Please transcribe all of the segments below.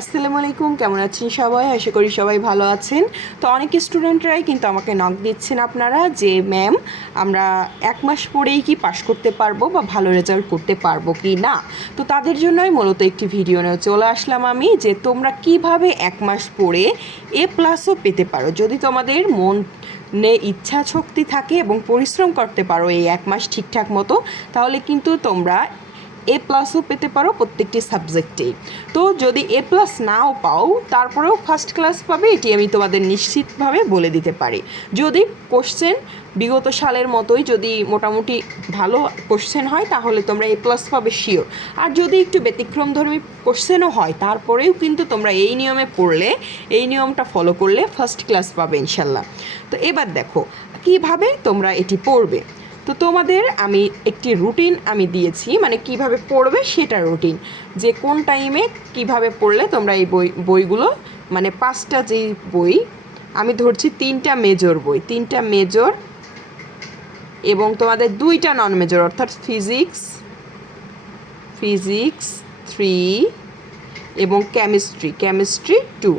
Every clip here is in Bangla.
আসসালামু আলাইকুম, কেমন আছেন সবাই? আশা করি সবাই ভালো আছেন। তো অনেক স্টুডেন্টরাই কিন্তু আমাকে নক দিচ্ছেন আপনারা যে ম্যাম আমরা এক মাস পরেই কি পাশ করতে পারব বা ভালো রেজাল্ট করতে পারব কি না? তো তাদের জন্যই মূলত একটি ভিডিও নিয়ে চলে আসলাম আমি, যে তোমরা কীভাবে এক মাস পরে এ প্লাসও পেতে পারো। যদি তোমাদের মন নে ইচ্ছা শক্তি থাকে এবং পরিশ্রম করতে পারো এই এক মাস ঠিকঠাক মতো, তাহলে কিন্তু তোমরা এ প্লাসও পেতে পারো প্রত্যেকটি সাবজেক্টেই তো যদি এ প্লাস নাও পাও, তারপরেও ফার্স্ট ক্লাস পাবে, এটি আমি তোমাদের নিশ্চিতভাবে বলে দিতে পারি। যদি কোশ্চেন বিগত সালের মতোই যদি মোটামুটি ভালো কোশ্চেন হয়, তাহলে তোমরা এ প্লাস পাবে শিওর আর যদি একটু ব্যতিক্রমধর্মী কোশ্চেনও হয়, তারপরেও কিন্তু তোমরা এই নিয়মে পড়লে, এই নিয়মটা ফলো করলে ফার্স্ট ক্লাস পাবে, ইনশাল্লাহ। তো এবার দেখো, কীভাবে তোমরা এটি পড়বে? তো তোমাদের আমি একটি রুটিন আমি দিয়েছি মানে কীভাবে পড়বে সেটা রুটিন যে কোন টাইমে কীভাবে পড়লে তোমরা এই বই, বইগুলো মানে পাঁচটা যেই বই, আমি ধরছি তিনটা মেজর বই, তিনটা মেজর এবং তোমাদের দুইটা নন মেজর অর্থাৎ ফিজিক্স ফিজিক্স থ্রি এবং কেমিস্ট্রি কেমিস্ট্রি টু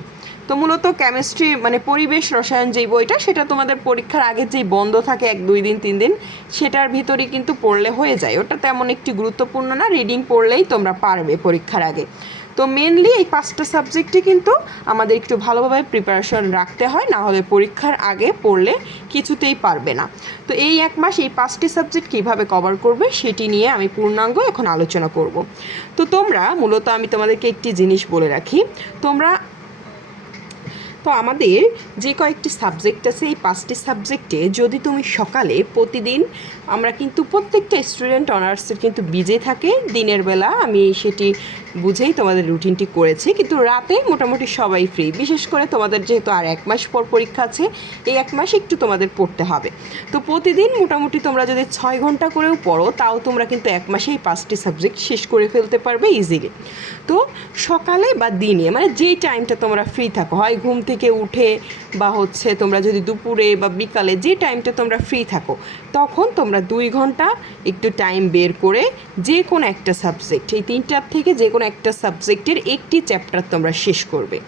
তো মূলত কেমিস্ট্রি মানে পরিবেশ রসায়ন যেই বইটা, সেটা তোমাদের পরীক্ষার আগে যেই বন্ধ থাকে, এক, দুই দিন, তিন দিন, সেটার ভিতরেই কিন্তু পড়লে হয়ে যায়। ওটা তেমন একটি গুরুত্বপূর্ণ না রিডিং পড়লেই তোমরা পারবে পরীক্ষার আগে। তো মেনলি এই পাঁচটা সাবজেক্টে কিন্তু আমাদের একটু ভালোভাবে প্রিপারেশন রাখতে হয়, না হলে পরীক্ষার আগে পড়লে কিছুতেই পারবে না। তো এই এক মাস এই পাঁচটি সাবজেক্ট কীভাবে কভার করবে, সেটি নিয়ে আমি পূর্ণাঙ্গ এখন আলোচনা করব। তো তোমরা, মূলত আমি তোমাদেরকে একটি জিনিস বলে রাখি, তোমরা তো আমাদের যে কয়েকটি সাবজেক্ট আছে এই পাঁচটি সাবজেক্টে যদি তুমি সকালে প্রতিদিন আমরা কিন্তু প্রত্যেকটা স্টুডেন্ট অনার্সের কিন্তু বিজে থাকে। দিনের বেলা আমি সেটি বুঝেই তোমাদের রুটিনটি করেছি। কিন্তু রাতে মোটামুটি সবাই ফ্রি বিশেষ করে তোমাদের যেহেতু আর এক মাস পর পরীক্ষা আছে, এই এক মাস একটু তোমাদের পড়তে হবে। তো প্রতিদিন মোটামুটি তোমরা যদি ছয় ঘণ্টা করেও পড়ো, তাও তোমরা কিন্তু এক মাসে এই পাঁচটি সাবজেক্ট শেষ করে ফেলতে পারবে ইজিলি তো সকালে বা দিনে মানে যেই টাইমটা তোমরা ফ্রি থাকো, হয় ঘুম থেকে উঠে বা হচ্ছে তোমরা যদি দুপুরে বা বিকালে যে টাইমটা তোমরা ফ্রি থাকো, তখন তোমরা দুই ঘণ্টা একটু টাইম বের করে যে কোনো একটা সাবজেক্ট এই তিনটার থেকে যে কোনো একটা সাবজেক্টের একটি চ্যাপ্টার তোমরা শেষ করবে।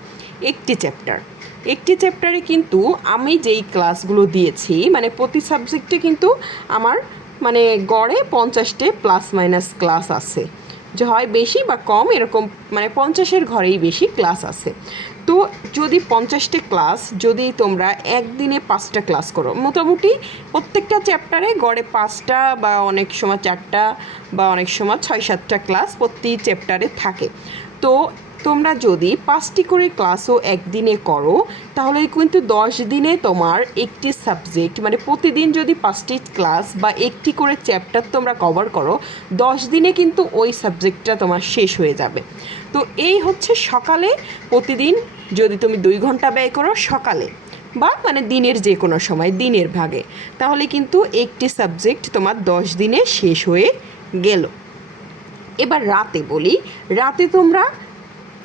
একটি চ্যাপ্টার একটি চ্যাপ্টারে কিন্তু আমি যেই ক্লাসগুলো দিয়েছি মানে প্রতি সাবজেক্টে কিন্তু আমার মানে গড়ে পঞ্চাশটে প্লাস মাইনাস ক্লাস আছে। যে হয় বেশি বা কম এরকম মানে পঞ্চাশের ঘরেই বেশি ক্লাস আছে। তো যদি পঞ্চাশটা ক্লাস, যদি তোমরা একদিনে পাঁচটা ক্লাস করো, মোটামুটি প্রত্যেকটা চ্যাপ্টারে গড়ে পাঁচটা বা অনেক সময় চারটা বা অনেক সময় ছয় সাতটা ক্লাস প্রতি চ্যাপ্টারে থাকে। তো তোমরা যদি পাঁচটি করে ক্লাসও একদিনে করো, তাহলে কিন্তু দশ দিনে তোমার একটি সাবজেক্ট মানে প্রতিদিন যদি পাঁচটি ক্লাস বা একটি করে চ্যাপ্টার তোমরা কভার করো, দশ দিনে কিন্তু ওই সাবজেক্টটা তোমার শেষ হয়ে যাবে। তো এই হচ্ছে সকালে, প্রতিদিন যদি তুমি দুই ঘণ্টা ব্যয় করো সকালে, বা মানে দিনের যে কোনো সময়, দিনের ভাগে, তাহলে কিন্তু একটি সাবজেক্ট তোমার দশ দিনে শেষ হয়ে গেল। এবার রাতে বলি, রাতে তোমরা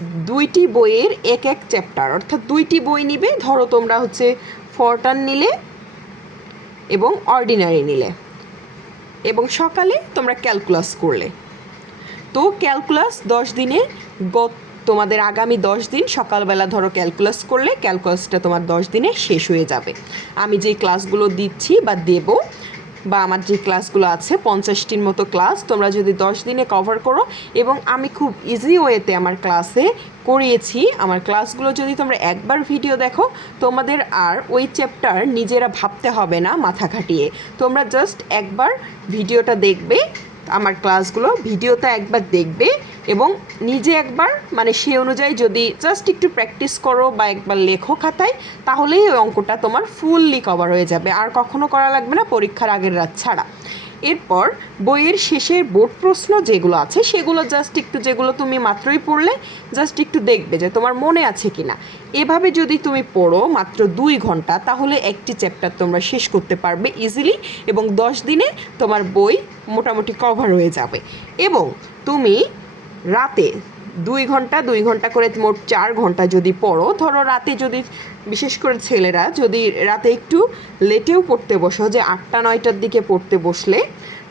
দুইটি বইয়ের এক এক চ্যাপ্টার অর্থাৎ দুইটি বই নিবে, ধরো তোমরা হচ্ছে ফরটান নিলে এবং অর্ডিনারি নিলে। এবং সকালে তোমরা ক্যালকুলাস করলে। তো ক্যালকুলাস দশ দিনে গত, তোমাদের আগামী দশ দিন সকালবেলা ধরো ক্যালকুলাস করলে ক্যালকুলাসটা তোমার দশ দিনে শেষ হয়ে যাবে। আমি যে ক্লাসগুলো দিচ্ছি বা দেব বা আমার যে ক্লাসগুলো আছে, পঞ্চাশটির মতো ক্লাস তোমরা যদি দশ দিনে কভার করো এবং আমি খুব ইজি ওয়েতে আমার ক্লাসে করিয়েছি। আমার ক্লাসগুলো যদি তোমরা একবার ভিডিও দেখো, তোমাদের আর ওই চ্যাপ্টার নিজেরা ভাবতে হবে না মাথা খাটিয়ে। তোমরা জাস্ট একবার ভিডিওটা দেখবে, আমার ক্লাসগুলো ভিডিওটা একবার দেখবে এবং নিজে একবার মানে সে অনুযায়ী যদি জাস্ট একটু প্র্যাকটিস করো বা একবার লেখো খাতায়, তাহলেই ওই অঙ্কটা তোমার ফুললি কভার হয়ে যাবে। আর কখনো করা লাগবে না, পরীক্ষার আগের রাত ছাড়া। এরপর বইয়ের শেষের বোর্ড প্রশ্ন যেগুলো আছে, সেগুলো জাস্ট একটু যেগুলো তুমি মাত্রই পড়লে জাস্ট একটু দেখবে যে তোমার মনে আছে কি না এভাবে যদি তুমি পড়ো মাত্র দুই ঘণ্টা, তাহলে একটি চ্যাপ্টার তোমরা শেষ করতে পারবে ইজিলি এবং দশ দিনে তোমার বই মোটামুটি কভার হয়ে যাবে। এবং তুমি রাতে দুই ঘণ্টা দুই ঘণ্টা করে মোট চার ঘণ্টা যদি পড়ো ধরো রাতে যদি বিশেষ করে ছেলেরা যদি রাতে একটু লেটেও পড়তে বসো, যে আটটা, নয়টার দিকে পড়তে বসলে,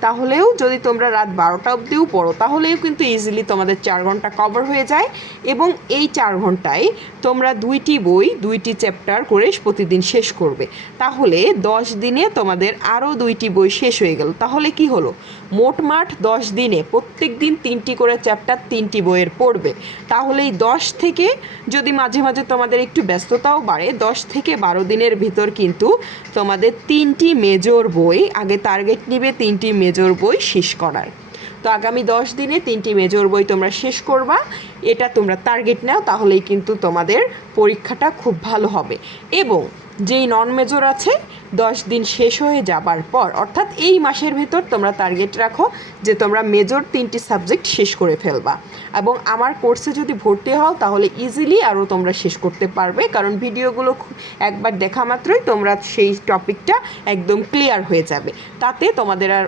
তাহলেও যদি তোমরা রাত বারোটা অবধিও পড়ো, তাহলেও কিন্তু ইজিলি তোমাদের চার ঘণ্টা কভার হয়ে যায় এবং এই চার ঘন্টায় তোমরা দুইটি বই, দুইটি চ্যাপ্টার করে প্রতিদিন শেষ করবে। তাহলে দশ দিনে তোমাদের আরও দুইটি বই শেষ হয়ে গেল। তাহলে কি হলো? মোটমাট দশ দিনে প্রত্যেক দিন তিনটি করে চ্যাপ্টার তিনটি বইয়ের পড়বে। তাহলে এই দশ থেকে যদি মাঝে মাঝে তোমাদের একটু ব্যস্ততাও বাড়ে দশ থেকে বারো দিনের ভিতর কিন্তু তোমাদের তিনটি মেজর বই, আগে টার্গেট নিবে তিনটি মেজর বই শেষ করার। তো আগামী দশ দিনে তিনটি মেজর বই তোমরা শেষ করবা, এটা তোমরা টার্গেট নাও, তাহলেই কিন্তু তোমাদের পরীক্ষাটা খুব ভালো হবে। এবং যেই নন মেজর আছে দশ দিন শেষ হয়ে যাবার পর, অর্থাৎ এই মাসের ভেতর তোমরা টার্গেট রাখো যে তোমরা মেজর তিনটি সাবজেক্ট শেষ করে ফেলবা। এবং আমার কোর্সে যদি ভর্তি হও, তাহলে ইজিলি আরও তোমরা শেষ করতে পারবে, কারণ ভিডিওগুলো একবার দেখা মাত্রই তোমরা সেই টপিকটা একদম ক্লিয়ার হয়ে যাবে। তাতে তোমাদের আর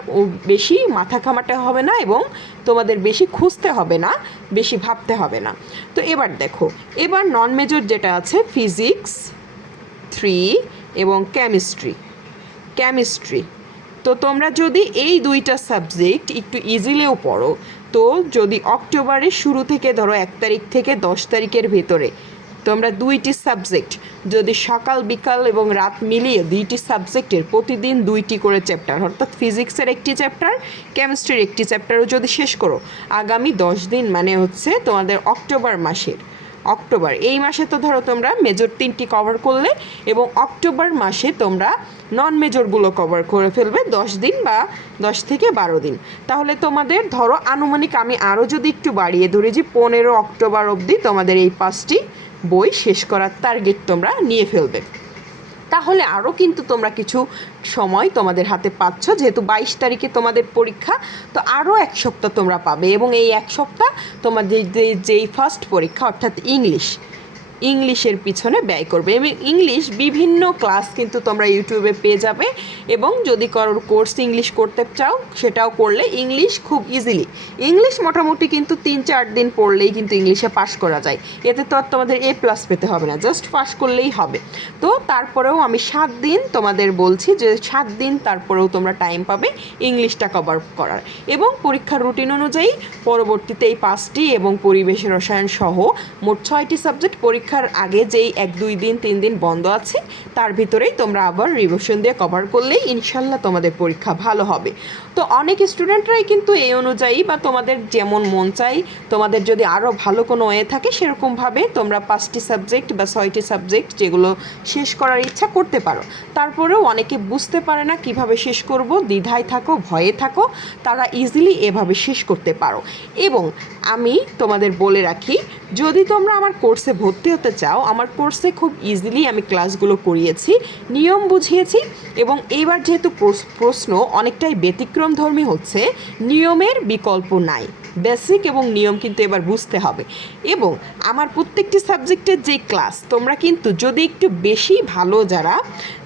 বেশি মাথা ঘামাতে হবে না এবং তোমাদের বেশি খুঁজতে হবে না, বেশি ভাবতে হবে না। তো এবার দেখো, এবার নন মেজর যেটা আছে ফিজিক্স থ্রি এবং কেমিস্ট্রি কেমিস্ট্রি তো তোমরা যদি এই দুইটা সাবজেক্ট একটু ইজিলিও পড়ো, তো যদি অক্টোবরের শুরু থেকে ধরো এক তারিখ থেকে দশ তারিখের ভেতরে তোমরা দুইটি সাবজেক্ট যদি সকাল, বিকাল এবং রাত মিলিয়ে দুইটি সাবজেক্টের প্রতিদিন দুইটি করে চ্যাপ্টার অর্থাৎ ফিজিক্সের একটি চ্যাপ্টার কেমিস্ট্রির একটি চ্যাপ্টারও যদি শেষ করো, আগামী দশ দিন মানে হচ্ছে তোমাদের অক্টোবর মাসের। অক্টোবর। এই মাসে তো ধরো তোমরা মেজর তিনটি কভার করলে এবং অক্টোবর মাসে তোমরা নন মেজরগুলো কভার করে ফেলবে দশ দিন বা দশ থেকে বারো দিন। তাহলে তোমাদের ধরো আনুমানিক আমি আরও যদি একটু বাড়িয়ে ধরি যে পনেরো অক্টোবর অবধি তোমাদের এই পাঁচটি বই শেষ করার টার্গেট তোমরা নিয়ে ফেলবে। তাহলে আরও কিন্তু তোমরা কিছু সময় তোমাদের হাতে পাচ্ছ, যেহেতু বাইশ তারিখে তোমাদের পরীক্ষা, তো আরও এক সপ্তাহ তোমরা পাবে এবং এই এক সপ্তাহ তোমাদের যেই ফার্স্ট পরীক্ষা, অর্থাৎ ইংলিশ ইংলিশের পিছনে ব্যয় করবে। এবং ইংলিশ বিভিন্ন ক্লাস কিন্তু তোমরা ইউটিউবে পেয়ে যাবে। এবং যদি কারোর কোর্স ইংলিশ করতে চাও, সেটাও করলে ইংলিশ খুব ইজিলি ইংলিশ মোটামুটি কিন্তু তিন চার দিন পড়লেই কিন্তু ইংলিশে পাশ করা যায়। এতে তো আর তোমাদের এ প্লাস পেতে হবে না জাস্ট পাস করলেই হবে। তো তারপরেও আমি সাত দিন তোমাদের বলছি যে সাত দিন তারপরেও তোমরা টাইম পাবে ইংলিশটা কভার করার। এবং পরীক্ষার রুটিন অনুযায়ী পরবর্তীতে এই পাঁচটি এবং পরিবেশ রসায়ন সহ মোট ছয়টি সাবজেক্ট পরীক্ষার আগে যেই এক, দুই দিন, তিন দিন বন্ধ আছে, তার ভিতরেই তোমরা আবার রিভিশন দিয়ে কভার করলেই ইনশাল্লাহ তোমাদের পরীক্ষা ভালো হবে। তো অনেক স্টুডেন্টরাই কিন্তু এই অনুযায়ী বা তোমাদের যেমন মন চাই, তোমাদের যদি আরও ভালো কোনো ওয়ে থাকে, সেরকমভাবে তোমরা পাঁচটি সাবজেক্ট বা ছয়টি সাবজেক্ট যেগুলো শেষ করার ইচ্ছা করতে পারো। তারপরেও অনেকে বুঝতে পারে না কীভাবে শেষ করব, দ্বিধায় থাকো, ভয়ে থাকো, তারা ইজিলি এভাবে শেষ করতে পারো। এবং আমি তোমাদের বলে রাখি, যদি তোমরা আমার কোর্সে ভর্তি হতে চাও, আমার কোর্সে খুব ইজিলি আমি ক্লাসগুলো করিয়েছি, নিয়ম বুঝিয়েছি এবং এবার যেহেতু প্রশ্ন অনেকটাই ব্যতিক্রম ধর্মী হচ্ছে, নিয়মের বিকল্প নাই। বেসিক এবং নিয়ম কিন্তু এবার বুঝতে হবে। এবং আমার প্রত্যেকটি সাবজেক্টের যে ক্লাস তোমরা কিন্তু যদি একটু বেশি ভালো যারা,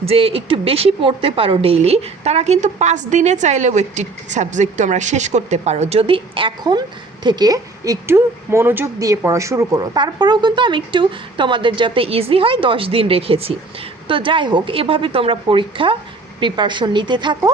যে একটু বেশি পড়তে পারো ডেইলি তারা কিন্তু পাঁচ দিনে চাইলেও একটি সাবজেক্ট তোমরা শেষ করতে পারো। যদি এখন থেকে একটু মনোযোগ দিয়ে পড়া শুরু করো, তারপরেও কিন্তু আমি একটু তোমাদের যাতে ইজি হয় দশ দিন রেখেছি। তো যাই হোক, এভাবে তোমরা পরীক্ষা প্রিপারেশন নিতে থাকো।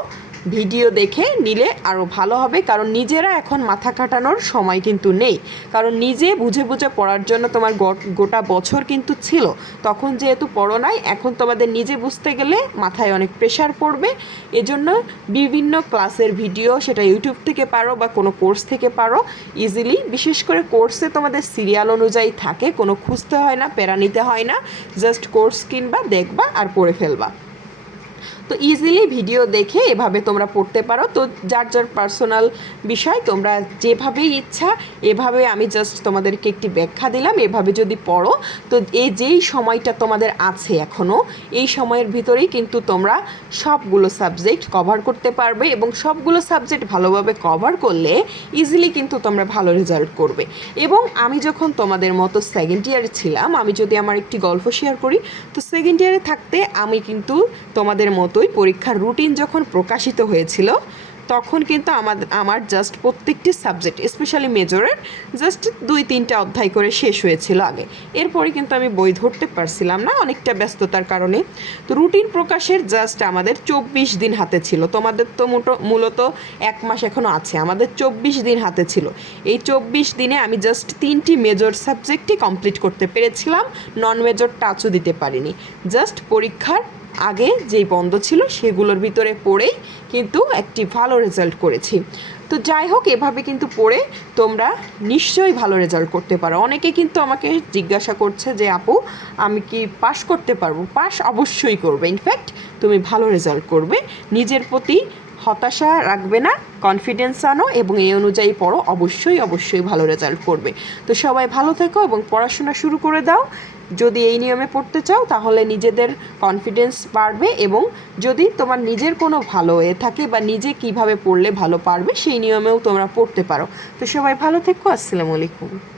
ভিডিও দেখে নিলে আরও ভালো হবে, কারণ নিজেরা এখন মাথা কাটানোর সময় কিন্তু নেই। কারণ নিজে বুঝে বুঝে পড়ার জন্য তোমার গোটা বছর কিন্তু ছিল। তখন যেহেতু পড়ো নাই, এখন তোমাদের নিজে বুঝতে গেলে মাথায় অনেক প্রেশার পড়বে। এজন্য বিভিন্ন ক্লাসের ভিডিও সেটা ইউটিউব থেকে পারো বা কোনো কোর্স থেকে পারো ইজিলি বিশেষ করে কোর্সে তোমাদের সিরিয়াল অনুযায়ী থাকে, কোনো খুঁজতে হয় না, প্যারা নিতে হয় না। জাস্ট কোর্স কিনবা, দেখবা আর পড়ে ফেলবা। তো ইজিলি ভিডিও দেখে এভাবে তোমরা পড়তে পারো। তো যার যার পার্সোনাল বিষয়, তোমরা যেভাবেই ইচ্ছা, এভাবে আমি জাস্ট তোমাদেরকে একটি ব্যাখ্যা দিলাম। এভাবে যদি পড়ো, তো এই যেই সময়টা তোমাদের আছে এখনও এই সময়ের ভিতরেই কিন্তু তোমরা সবগুলো সাবজেক্ট কভার করতে পারবে এবং সবগুলো সাবজেক্ট ভালোভাবে কভার করলে ইজিলি কিন্তু তোমরা ভালো রেজাল্ট করবে। এবং আমি যখন তোমাদের মতো সেকেন্ড ইয়ারে ছিলাম, আমি যদি আমার একটি গল্প শেয়ার করি, তো সেকেন্ড ইয়ারে থাকতে আমি কিন্তু তোমাদের মতোই পরীক্ষার রুটিন যখন প্রকাশিত হয়েছিল, তখন কিন্তু আমাদের আমার জাস্ট প্রত্যেকটি সাবজেক্ট স্পেশালি মেজরের জাস্ট দুই, তিনটা অধ্যায় করে শেষ হয়েছিল আগে। এরপরে কিন্তু আমি বই ধরতে পারছিলাম না, অনেকটা ব্যস্ততার কারণে। তো রুটিন প্রকাশের জাস্ট আমাদের চব্বিশ দিন হাতে ছিল। তোমাদের তো মোটো- মূলত এক মাস এখনও আছে। আমাদের চব্বিশ দিন হাতে ছিল। এই চব্বিশ দিনে আমি জাস্ট তিনটি মেজর সাবজেক্টই কমপ্লিট করতে পেরেছিলাম। নন মেজর টাচও দিতে পারিনি। জাস্ট পরীক্ষার আগে যেই বন্ধ ছিল সেগুলোর ভিতরে পড়েই কিন্তু একটি ভালো রেজাল্ট করেছি। তো যাই হোক, এভাবে কিন্তু পড়ে তোমরা নিশ্চয়ই ভালো রেজাল্ট করতে পারো। অনেকে কিন্তু আমাকে জিজ্ঞাসা করছে যে, আপু, আমি কি পাশ করতে পারব? পাশ অবশ্যই করবে। ইনফ্যাক্ট তুমি ভালো রেজাল্ট করবে। নিজের প্রতি হতাশা রাখবে না কনফিডেন্স আনো এবং এই অনুযায়ী পড়ো। অবশ্যই অবশ্যই ভালো রেজাল্ট করবে। তো সবাই ভালো থেকো এবং পড়াশোনা শুরু করে দাও। যদি এই নিয়মে পড়তে চাও, তাহলে নিজেদের কনফিডেন্স বাড়বে এবং যদি তোমার নিজের কোনো ভালো এ থাকে বা নিজে কীভাবে পড়লে ভালো পারবে, সেই নিয়মেও তোমরা পড়তে পারো। তো সবাই ভালো থেকো। আসসালামু আলাইকুম।